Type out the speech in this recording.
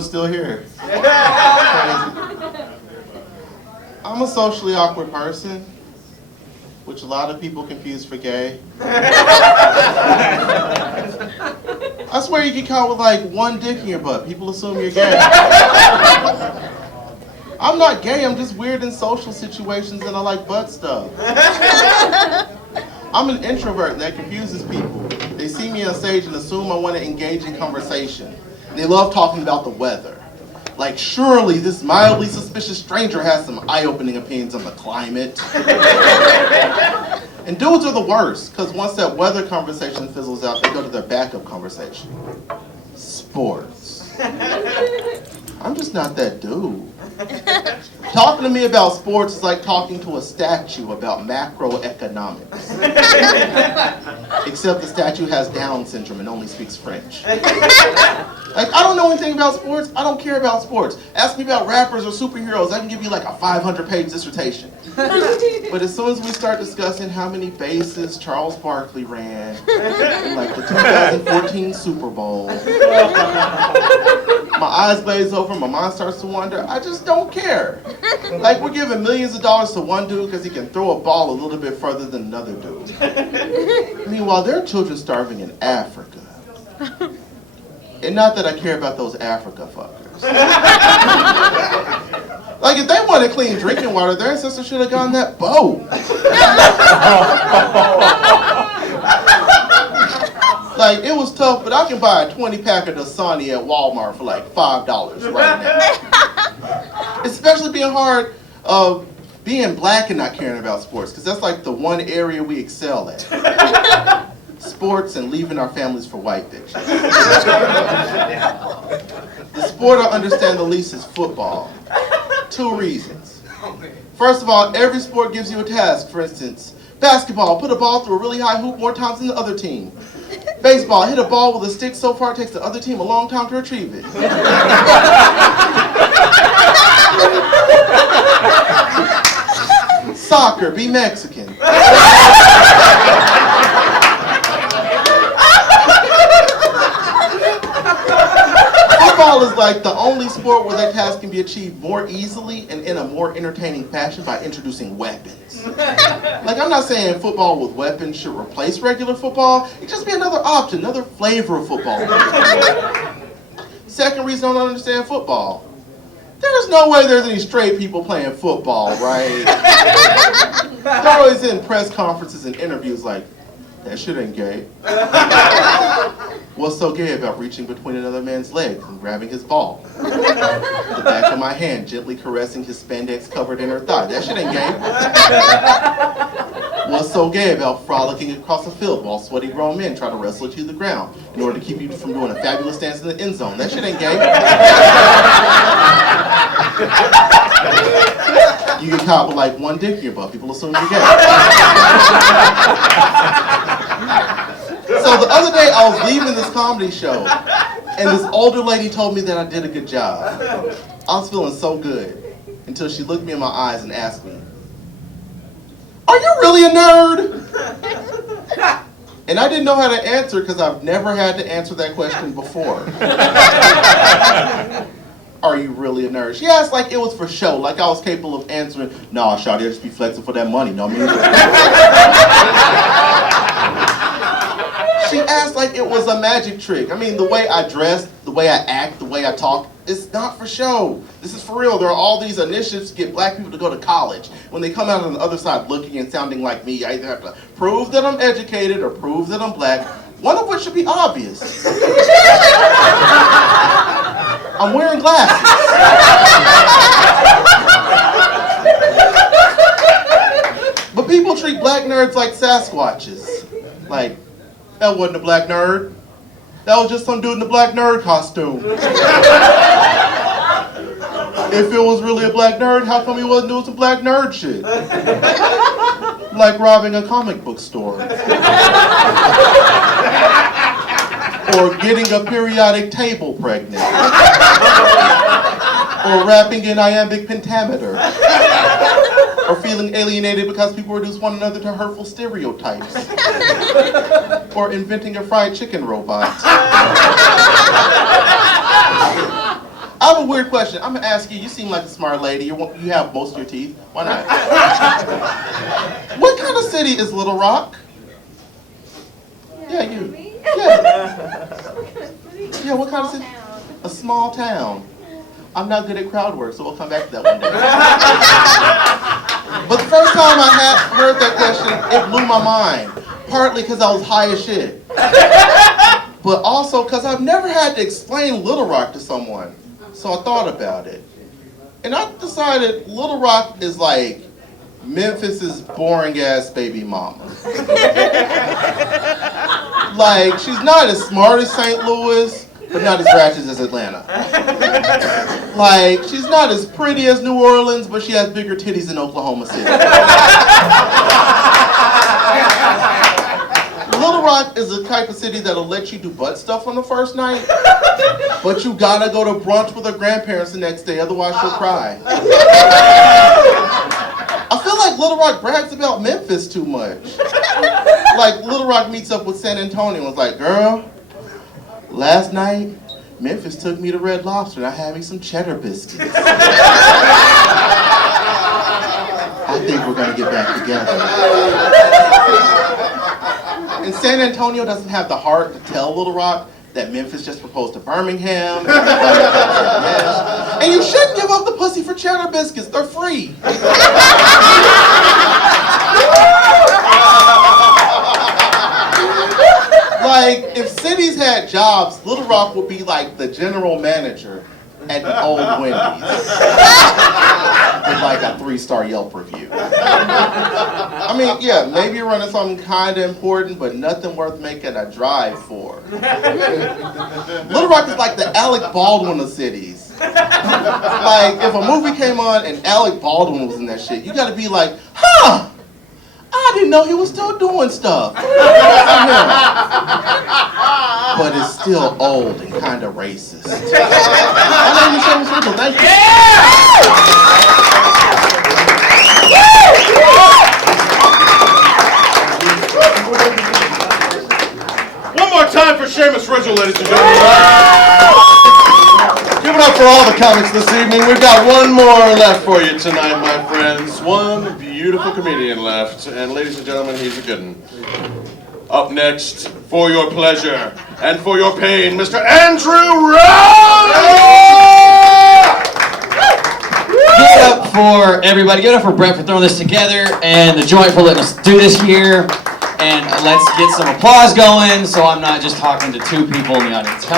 Still here. Crazy. I'm a socially awkward person, which a lot of people confuse for gay. I swear you get caught with like one dick in your butt. People assume you're gay. I'm not gay, I'm just weird in social situations and I like butt stuff. I'm an introvert and that confuses people. They see me on stage and assume I want to engage in conversation. They love talking about the weather. Like, surely this mildly suspicious stranger has some eye-opening opinions on the climate. And dudes are the worst, because once that weather conversation fizzles out, they go to their backup conversation. Sports. I'm just not that dude. Talking to me about sports is like talking to a statue about macroeconomics. Except the statue has Down syndrome and only speaks French. Like, I don't know anything about sports. I don't care about sports. Ask me about rappers or superheroes. I can give you like a 500-page dissertation. But as soon as we start discussing how many bases Charles Barkley ran in like the 2014 Super Bowl, my eyes glaze over, my mind starts to wander. I just don't care. Like, we're giving millions of dollars to one dude because he can throw a ball a little bit further than another dude. Meanwhile, there are children starving in Africa. And not that I care about those Africa fuckers. Like, if they wanted clean drinking water, their ancestors should have gotten that boat. Like, it was tough, but I can buy a 20-pack of Dasani at Walmart for like $5 right now. Especially being hard of being black and not caring about sports, because that's like the one area we excel at. Sports and leaving our families for white bitches. The sport I understand the least is football. 2 reasons. First of all, every sport gives you a task. For instance, basketball, put a ball through a really high hoop more times than the other team. Baseball, hit a ball with a stick so far it takes the other team a long time to retrieve it. Soccer, be Mexican. Football is like the only sport where that task can be achieved more easily and in a more entertaining fashion by introducing weapons. Like, I'm not saying football with weapons should replace regular football. It just be another option, another flavor of football. Second reason I don't understand football. There's no way there's any straight people playing football, right? They're always in press conferences and interviews like, that shit ain't gay. What's so gay about reaching between another man's legs and grabbing his ball? The back of my hand gently caressing his spandex-covered inner thigh. That shit ain't gay. What's so gay about frolicking across a field while sweaty grown men try to wrestle you to the ground in order to keep you from doing a fabulous dance in the end zone? That shit ain't gay. You get caught with like one dick in your butt. People assume you're gay. So the other day I was leaving this comedy show and this older lady told me that I did a good job. I was feeling so good until she looked me in my eyes and asked me, "Are you really a nerd?" And I didn't know how to answer because I've never had to answer that question before. Are you really a nerd? She asked like it was for show, like I was capable of answering, "Nah, shawty, I just be flexing for that money, know what I mean?" She asked like it was a magic trick. I mean, the way I dress, the way I act, the way I talk, it's not for show. This is for real. There are all these initiatives to get black people to go to college. When they come out on the other side looking and sounding like me, I either have to prove that I'm educated or prove that I'm black, one of which should be obvious. I'm wearing glasses. But people treat black nerds like Sasquatches. Like, that wasn't a black nerd. That was just some dude in a black nerd costume. If it was really a black nerd, how come he wasn't doing some black nerd shit? Like robbing a comic book store. Or getting a periodic table pregnant. Or rapping in iambic pentameter. Or feeling alienated because people reduce one another to hurtful stereotypes. Or inventing a fried chicken robot. I have a weird question. I'm gonna ask you. You seem like a smart lady. You have most of your teeth. Why not? What kind of city is Little Rock? Yeah, you. Yeah. Yeah, what kind of city? A small town. I'm not good at crowd work, so we'll come back to that one day. But the first time I heard that question, it blew my mind. Partly because I was high as shit. But also because I've never had to explain Little Rock to someone. So I thought about it. And I decided Little Rock is like Memphis's boring ass baby mama. Like, she's not as smart as St. Louis, but not as ratchet as Atlanta. Like, she's not as pretty as New Orleans, but she has bigger titties than Oklahoma City. Little Rock is the type of city that'll let you do butt stuff on the first night, but you gotta go to brunch with her grandparents the next day, otherwise she'll cry. I feel like Little Rock brags about Memphis too much. Like, Little Rock meets up with San Antonio and was like, girl, last night, Memphis took me to Red Lobster and I had me some cheddar biscuits. I think we're gonna get back together. And San Antonio doesn't have the heart to tell Little Rock that Memphis just proposed to Birmingham. And you shouldn't give up the pussy for cheddar biscuits. They're free. Like, if cities had jobs, Little Rock would be like the general manager at an old Wendy's. With like a 3-star Yelp review. I mean, yeah, maybe you're running something kind of important, but nothing worth making a drive for. Little Rock is like the Alec Baldwin of cities. Like, if a movie came on and Alec Baldwin was in that shit, you gotta be like, huh, I didn't know he was still doing stuff. But it's still old and kind of racist. My name is Shamus Ridgell. Thank you. One more time for Shamus Ridgell, ladies and gentlemen. Give it up for all the comics this evening. We've got one more left for you tonight, my friends. One beautiful comedian left. And ladies and gentlemen, he's a good one. Up next, for your pleasure and for your pain, Mr. Andrew Rowe! Give it up for everybody. Give it up for Brett for throwing this together, and the Joint for letting us do this here. And let's get some applause going so I'm not just talking to two people in the audience. Come on.